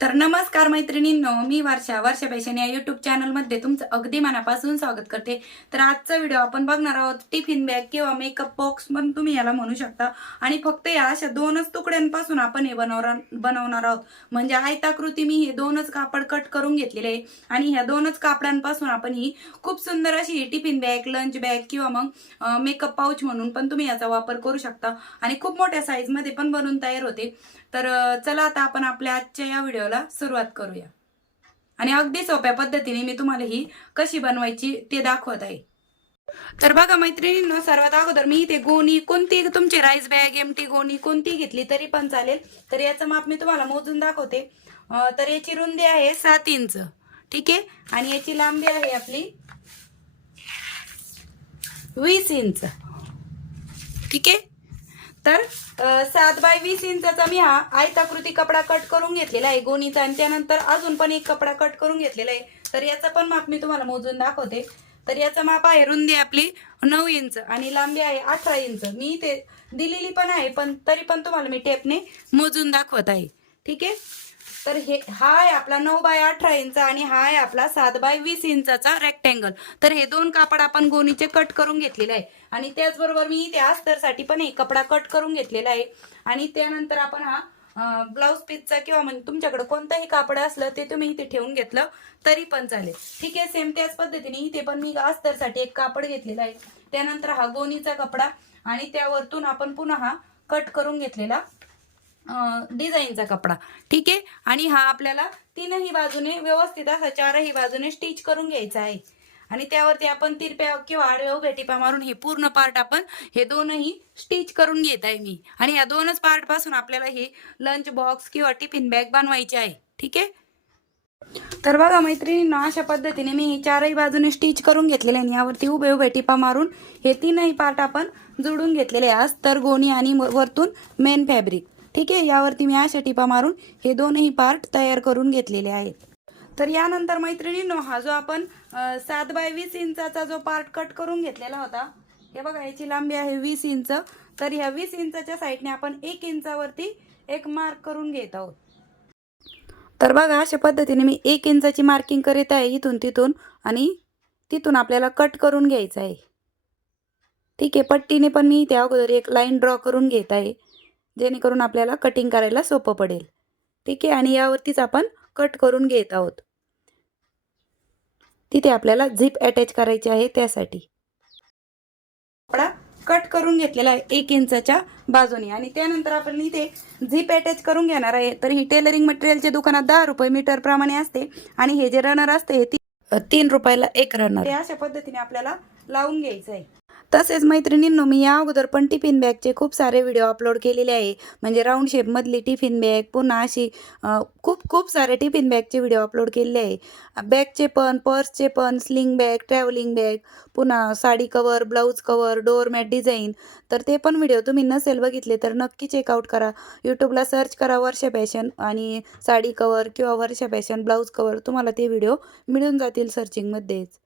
तर नमस्कार मैत्रिणींनो मी वर्षा वर्षा फॅशन या युट्यूब चॅनलमध्ये तुमचं अगदी मनापासून स्वागत करते. तर आजचा व्हिडिओ आपण बघणार आहोत टिफिन बॅग किंवा मेकअप बॉक्स पण तुम्ही याला म्हणू शकता. आणि फक्त या अशा दोनच तुकड्यांपासून आपण हे बनवणार बनवणार आहोत. म्हणजे आयताकृती मी हे दोनच कापड कट करून घेतलेले आहे. आणि ह्या दोनच कापडांपासून आपण ही खूप सुंदर अशी ही टिफिन बॅग लंच बॅग किंवा मग मेकअप पाऊच म्हणून पण तुम्ही याचा वापर करू शकता. आणि खूप मोठ्या साईजमध्ये पण बनवून तयार होते. तर चला आता आपण आपल्या आजच्या या व्हिडिओ व्हिडिओला सुरुवात करूया. आणि अगदी सोप्या पद्धतीने मी तुम्हाला ही कशी बनवायची ते दाखवत आहे. तर बघा मैत्रिणींना सर्वात अगोदर मी इथे गोणी कोणती तुमची राईस बॅग एमटी गोणी कोणती घेतली तरी पण चालेल. तर याचं माप मी तुम्हाला मोजून दाखवते. तर याची रुंदी आहे सात इंच. ठीक आहे? आणि याची लांबी आहे आपली वीस इंच. ठीक आहे? तर सात बाय वीस इंचाचा मी हा आयताकृती कपडा कट करून घेतलेला आहे गोणीचा. आणि त्यानंतर अजून पण एक कपडा कट करून घेतलेला आहे. तर याचा पण माप मी तुम्हाला मोजून दाखवते. तर याचं माप आहे रुंदी आपली नऊ इंच आणि लांबी आहे अठरा इंच. मी ते दिलेली पण आहे पण तरी पण तुम्हाला मी टेपने मोजून दाखवत आहे. ठीक आहे? तर हे हा आहे आपला नऊ बाय अठरा इंच आणि हा आहे आपला सात बाय वीस इंचाचा रेक्टँगल तर हे दोन कापड आपण गोणीचे कट करून घेतलेले आहे. आणि त्याचबरोबर मी इथे अस्तरसाठी पण एक कपडा कट करून घेतलेला आहे. आणि त्यानंतर आपण हा ब्लाऊज पीसचा किंवा म्हणजे तुमच्याकडे कोणताही कापड असलं ते तुम्ही इथे ठेवून घेतलं तरी पण चालेल. ठीक आहे? सेम त्याच पद्धतीने इथे पण मी अस्तरसाठी एक कापड घेतलेला आहे. त्यानंतर हा गोणीचा कपडा आणि त्यावरतून आपण पुन्हा हा कट करून घेतलेला डिझाईनचा कपडा. ठीक आहे? आणि हा आपल्याला तीनही बाजूने व्यवस्थित असा चारही बाजूने स्टिच करून घ्यायचा आहे. आणि त्यावरती आपण तिरप्या किंवा आडव्या उभ्या मारून हे पूर्ण पार्ट आपण हे दोनही स्टिच करून घेत आहे मी. आणि या दोनच पार्टपासून आपल्याला हे लंच बॉक्स किंवा टिफिन बॅग बनवायची आहे. ठीक आहे? तर बघा मैत्रिणींनो अशा पद्धतीने मी हे चारही बाजूने स्टिच करून घेतलेले आहे आणि यावरती उभे उभे टिपा मारून हे तीनही पार्ट आपण जोडून घेतलेले आज तर गोणी आणि म- वरतून मेन फॅब्रिक ठीक आहे यावरती मी अशा टिपा मारून हे दोनही पार्ट तयार करून घेतलेले आहेत. तर यानंतर मैत्रिणींनो हा जो आपण सात बाय वीस इंचाचा जो पार्ट कट करून घेतलेला होता हे बघा याची लांबी आहे वीस इंच. तर ह्या वीस इंचाच्या साईडने आपण एक इंचावरती एक मार्क करून घेत आहोत. तर बघा अशा पद्धतीने मी एक इंचाची मार्किंग करीत आहे इथून तिथून आणि तिथून आपल्याला कट करून घ्यायचं आहे. ठीक आहे पट्टीने पण मी त्या अगोदर एक लाईन ड्रॉ करून घेत आहे. जेणेकरून आपल्याला कटिंग करायला सोपं पडेल. ठीक आहे? आणि यावरतीच आपण कट करून घेत आहोत. तिथे आपल्याला झिप अटॅच करायची आहे त्यासाठी. कपडा कट करून घेतलेला आहे एक इंचाच्या बाजूने. आणि त्यानंतर आपण इथे झिप अटॅच करून घेणार आहे. तर ही टेलरिंग मटेरियलच्या दुकानात दहा रुपये मीटर प्रमाणे असते. आणि हे जे रनर असते हे ती- तीन रुपयाला एक रनर हे अशा पद्धतीने आपल्याला लावून घ्यायचं आहे. तसेच मैत्रिणींनो मी या अगोदर पण टिफिन बॅगचे खूप सारे व्हिडिओ अपलोड केलेले आहे. म्हणजे राऊंड शेपमधली टिफिन बॅग पुन्हा अशी खूप खूप सारे टिफिन बॅगचे व्हिडिओ अपलोड केलेले आहे. बॅगचे पण पर्सचे पण स्लिंग बॅग ट्रॅव्हलिंग बॅग पुन्हा sari cover blouse cover doormat design. तर ते पण व्हिडिओ तुम्ही नसेल बघितले तर नक्की चेकआउट करा. यूट्यूबला सर्च करा वर्षा फॅशन आणि साडी कवर किंवा वर्षा फॅशन ब्लाऊज कवर तुम्हाला ते व्हिडिओ मिळून जातील सर्चिंगमध्येच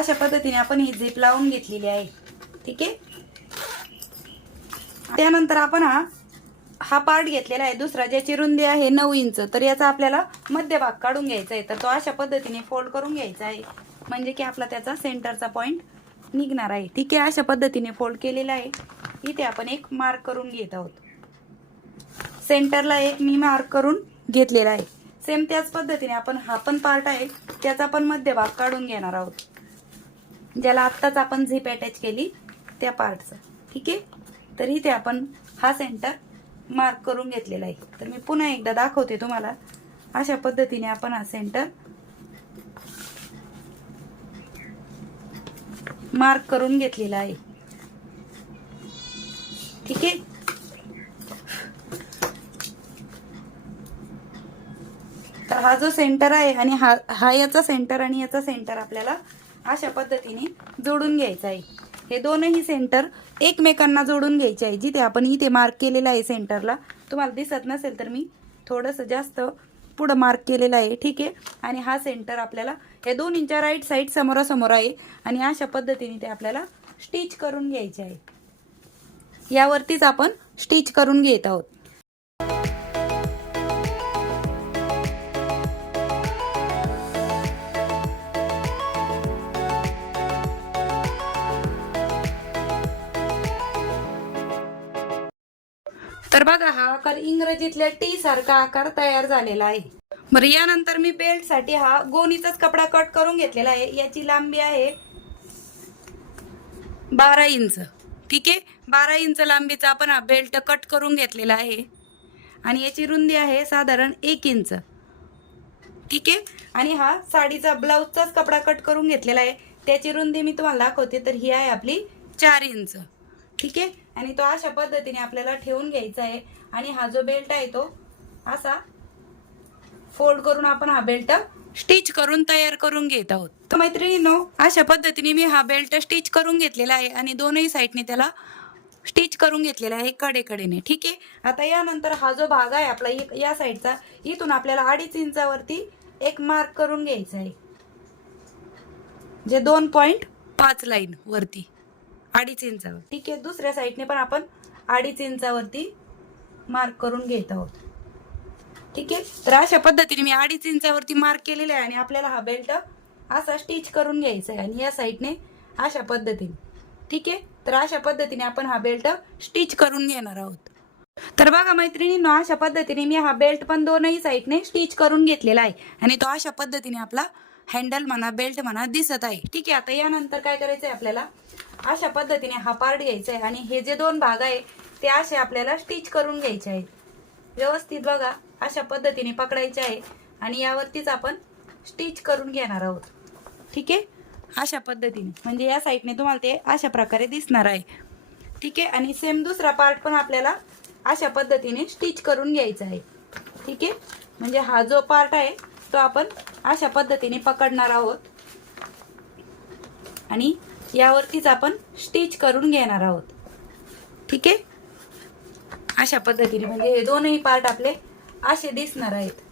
अशा पद्धतीने आपण ही झिप लावून घेतलेली आहे. ठीक आहे? त्यानंतर आपण हा हा पार्ट घेतलेला आहे. दुसरा ज्याची रुंदी आहे नऊ इंच तर याचा आपल्याला मध्यभाग काढून घ्यायचा आहे. तर तो अशा पद्धतीने फोल्ड करून घ्यायचा आहे. म्हणजे की आपला त्याचा सेंटरचा पॉईंट निघणार आहे. ठीक आहे? अशा पद्धतीने फोल्ड केलेला आहे. इथे आपण एक मार्क करून घेत आहोत. सेंटरला एक मी मार्क करून घेतलेला आहे. सेम त्याच पद्धतीने आपण हा पण पार्ट आहे. त्याचा पण मध्यभाग काढून घेणार आहोत. ज्याला आत्ताच आपण झीप अटॅच केली त्या पार्टचं. ठीक आहे? तर इथे आपण हा सेंटर मार्क करून घेतलेला आहे. तर मी पुन्हा एकदा दाखवते तुम्हाला. अशा पद्धतीने आपण हा सेंटर मार्क करून घेतलेला आहे. ठीक आहे? तर हा जो सेंटर आहे आणि हा हा याचा सेंटर आणि याचा सेंटर आपल्याला अशा पद्धतीने जोडून घ्यायचं आहे. हे दोनही सेंटर एकमेकांना जोडून घ्यायचे आहे. जिथे आपण इथे मार्क केलेलं आहे सेंटरला तुम्हाला दिसत नसेल तर मी थोडंसं जास्त पुढं मार्क केलेलं आहे. ठीक आहे? आणि हा सेंटर आपल्याला या दोन्हींच्या राईट साईड समोरासमोर आहे. आणि अशा पद्धतीने ते आपल्याला स्टिच करून घ्यायचे आहे. यावरतीच आपण स्टिच करून घेत आहोत. तर बघा हा आकार इंग्रजीतल्या टी सारखा आकार तयार झालेला आहे. बरं यानंतर मी बेल्टसाठी हा गोणीचाच कपडा कट करून घेतलेला आहे. याची लांबी आहे बारा इंच. ठीक आहे? बारा इंच लांबीचा आपण हा बेल्ट कट करून घेतलेला आहे. आणि याची रुंदी आहे साधारण एक इंच. ठीक आहे? आणि हा साडीचा ब्लाऊजचाच कपडा कट करून घेतलेला आहे. त्याची रुंदी मी तुम्हाला दाखवते तर ही आहे आपली चार इंच. ठीक आहे? आणि तो अशा पद्धतीने आपल्याला ठेवून घ्यायचा आहे. आणि हा जो बेल्ट आहे तो असा फोल्ड करून आपण हा बेल्ट स्टिच करून तयार करून घेत आहोत. तर मैत्रिणींनो अशा पद्धतीने मी हा बेल्ट स्टिच करून घेतलेला आहे आणि दोनही साईडने त्याला स्टिच करून घेतलेला आहे कडेकडेने. ठीक आहे? आता यानंतर हा जो भाग आहे आपला या साईडचा इथून आपल्याला अडीच इंचावरती एक मार्क करून घ्यायचा आहे. जे दोन पॉईंट पाच लाईन वरती. अडीच इंचावर. ठीक आहे दुसऱ्या साईडने पण आपण अडीच इंचावरती मार्क करून घेत आहोत. ठीक आहे तर अशा पद्धतीने मी अडीच इंचावरती मार्क केलेला आहे आणि आपल्याला हा बेल्ट असा स्टिच करून घ्यायचा आहे. आणि या साईडने अशा पद्धतीने. ठीक आहे तर अशा पद्धतीने आपण हा बेल्ट स्टिच करून घेणार आहोत. तर बघा मैत्रिणींनो अशा पद्धतीने मी हा बेल्ट पण दोनही साईडने स्टिच करून घेतलेला आहे. आणि तो अशा पद्धतीने आपला हँडल म्हणा बेल्ट म्हणा दिसत आहे. ठीक आहे आता यानंतर काय करायचं आहे आपल्याला? अशा पद्धतीने हा पार्ट घ्यायचा आहे आणि हे जे दोन भाग आहे ते असे आपल्याला स्टिच करून घ्यायचे आहेत. व्यवस्थित बघा अशा पद्धतीने पकडायचे आहे आणि यावरतीच आपण स्टिच करून घेणार आहोत. ठीक आहे? अशा पद्धतीने. म्हणजे या साईडने तुम्हाला ते अशा प्रकारे दिसणार आहे. ठीक आहे? आणि सेम दुसरा पार्ट पण आपल्याला अशा पद्धतीने स्टिच करून घ्यायचा आहे. ठीक आहे? म्हणजे हा जो पार्ट आहे तो आपण अशा पद्धतीने पकडणार आहोत. आणि यावरतीच आपण स्टिच करून घेणार आहोत. ठीक आहे? अशा पद्धतीने म्हणजे हे दोनही पार्ट आपले असे दिसणार आहेत.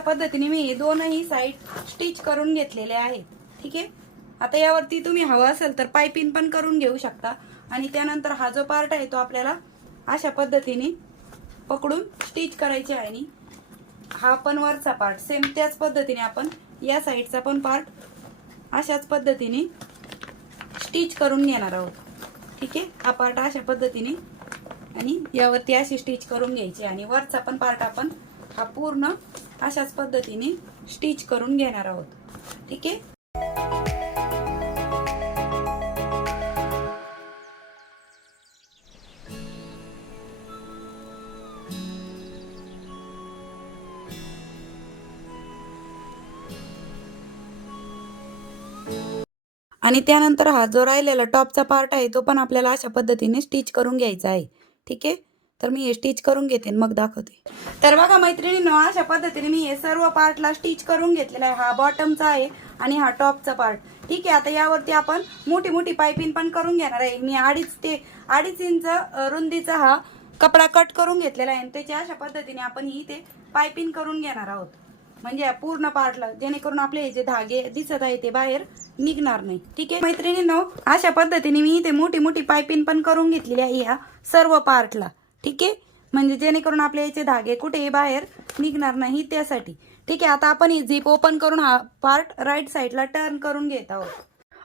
पद्धतीने मी दोनही साईड स्टिच करून घेतलेले आहेत. ठीक आहे? आता यावरती तुम्ही हवं असेल तर पायपिंग पण करून घेऊ शकता. आणि त्यानंतर हा जो पार्ट आहे तो आपल्याला अशा पद्धतीने पकडून स्टिच करायचे आहे. आणि हा पण वरचा पार्ट सेम त्याच पद्धतीने आपण या साईडचा पण पार्ट अशाच पद्धतीने स्टिच करून घेणार आहोत. ठीक आहे? हा पार्ट अशा पद्धतीने आणि यावरती अशी स्टिच करून घ्यायची आणि वरचा पण पार्ट आपण हा पूर्ण अशाच पद्धतीने स्टिच करून घेणार आहोत. ठीक आहे? आणि त्यानंतर हा जो राहिलेला टॉपचा पार्ट आहे तो पण आपल्याला अशा पद्धतीने स्टिच करून घ्यायचा आहे. ठीक आहे? तर मी हे स्टिच करून घेते मग दाखवते. तर बघा मैत्रिणींनो अशा पद्धतीने मी हे सर्व पार्टला स्टिच करून घेतलेला आहे. हा बॉटमचा आहे आणि हा टॉपचा पार्ट ठीक आहे आता यावरती आपण मोठी मोठी पायपिंग पण करून घेणार आहे. मी अडीच ते अडीच इंच रुंदीचा हा कपडा कट करून घेतलेला आहे आणि त्याच्या अशा पद्धतीने आपण ही ते पायपिंग करून घेणार आहोत. म्हणजे पूर्ण पार्टला जेणेकरून आपले हे जे धागे दिसत आहे ते बाहेर निघणार नाही. ठीक आहे मैत्रिणींनो अशा पद्धतीने मी इथे मोठी मोठी पायपिंग पण करून घेतलेली आहे ह्या सर्व पार्टला ठीक आहे? म्हणजे जेणेकरून आपल्या याचे धागे कुठेही बाहेर निघणार नाही त्यासाठी. ठीक आहे आता आपण ही झीप ओपन करून हा पार्ट राईट साईडला टर्न करून घेत आहोत.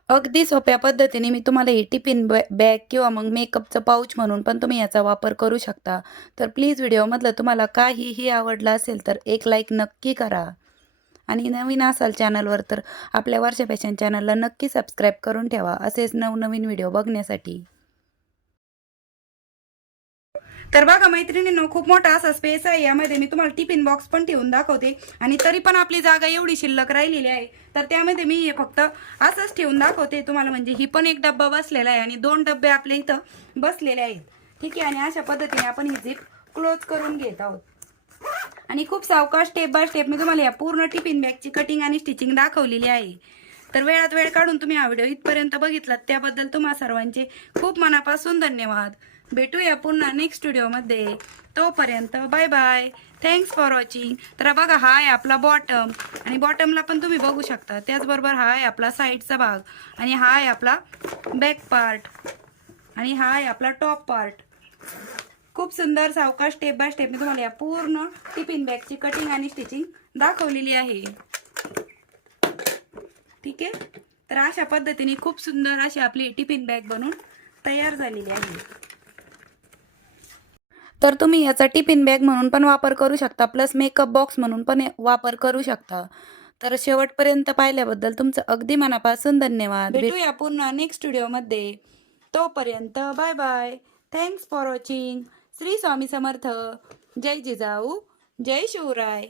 अगदी सोप्या पद्धतीने मी तुम्हाला हे टिफिन बॅ बॅग किंवा मग मेकअपचं पाऊच म्हणून पण तुम्ही याचा वापर करू शकता. तर प्लीज व्हिडिओमधलं तुम्हाला काहीही आवडलं असेल तर एक लाईक नक्की करा. आणि नवीन असाल चॅनलवर तर आपल्या वर्षा फॅशन चॅनलला नक्की सबस्क्राईब करून ठेवा. असेच नवनवीन व्हिडिओ बघण्यासाठी. तर बघा मैत्रिणींनो खूप मोठा असा स्पेस आहे. यामध्ये मी तुम्हाला टिफिन बॉक्स पण ठेवून दाखवते. आणि तरी पण आपली जागा एवढी शिल्लक राहिलेली आहे. तर त्यामध्ये मी हे फक्त असंच ठेवून दाखवते तुम्हाला. म्हणजे ही पण एक डब्बा बसलेला आहे आणि दोन डब्बे आपल्या इथं बसलेले आहेत. ठीक आहे आणि अशा पद्धतीने आपण ही झिप क्लोज करून घेत आहोत. आणि खूप सावकाश स्टेप बाय स्टेप मी तुम्हाला या पूर्ण टिफिन बॅगची कटिंग आणि स्टिचिंग दाखवलेली आहे. तर वेळात वेळ काढून तुम्ही हा व्हिडिओ इथपर्यंत बघितलात. त्याबद्दल तुम्हा सर्वांचे खूप मनापासून धन्यवाद. भेटूया पुन्हा नेक्स्ट व्हिडिओमध्ये तोपर्यंत bye bye thanks for watching तर बघा हा आहे आपला बॉटम आणि बॉटमला पण तुम्ही बघू शकता. त्याचबरोबर हा आहे आपला साईडचा भाग. आणि हा आहे आपला बॅक पार्ट आणि हा आहे आपला टॉप पार्ट खूप सुंदर सावकाश स्टेप बाय स्टेप मी तुम्हाला या पूर्ण टिफिन बॅगची कटिंग आणि स्टिचिंग दाखवलेली आहे. ठीक आहे? तर अशा पद्धतीने खूप सुंदर अशी आपली टिफिन बॅग बनून तयार झालेली आहे. तर तुम्ही याचा टिफिन बॅग म्हणून पण वापर करू शकता प्लस मेकअप बॉक्स म्हणून पण वापर करू शकता. तर शेवटपर्यंत पाहिल्याबद्दल तुमचं अगदी मनापासून धन्यवाद. भेटूया पुन्हा नेक्स्ट व्हिडिओमध्ये तोपर्यंत bye bye thanks for watching Shri Swami Samarth. जय जिजाऊ. जय शिवराय.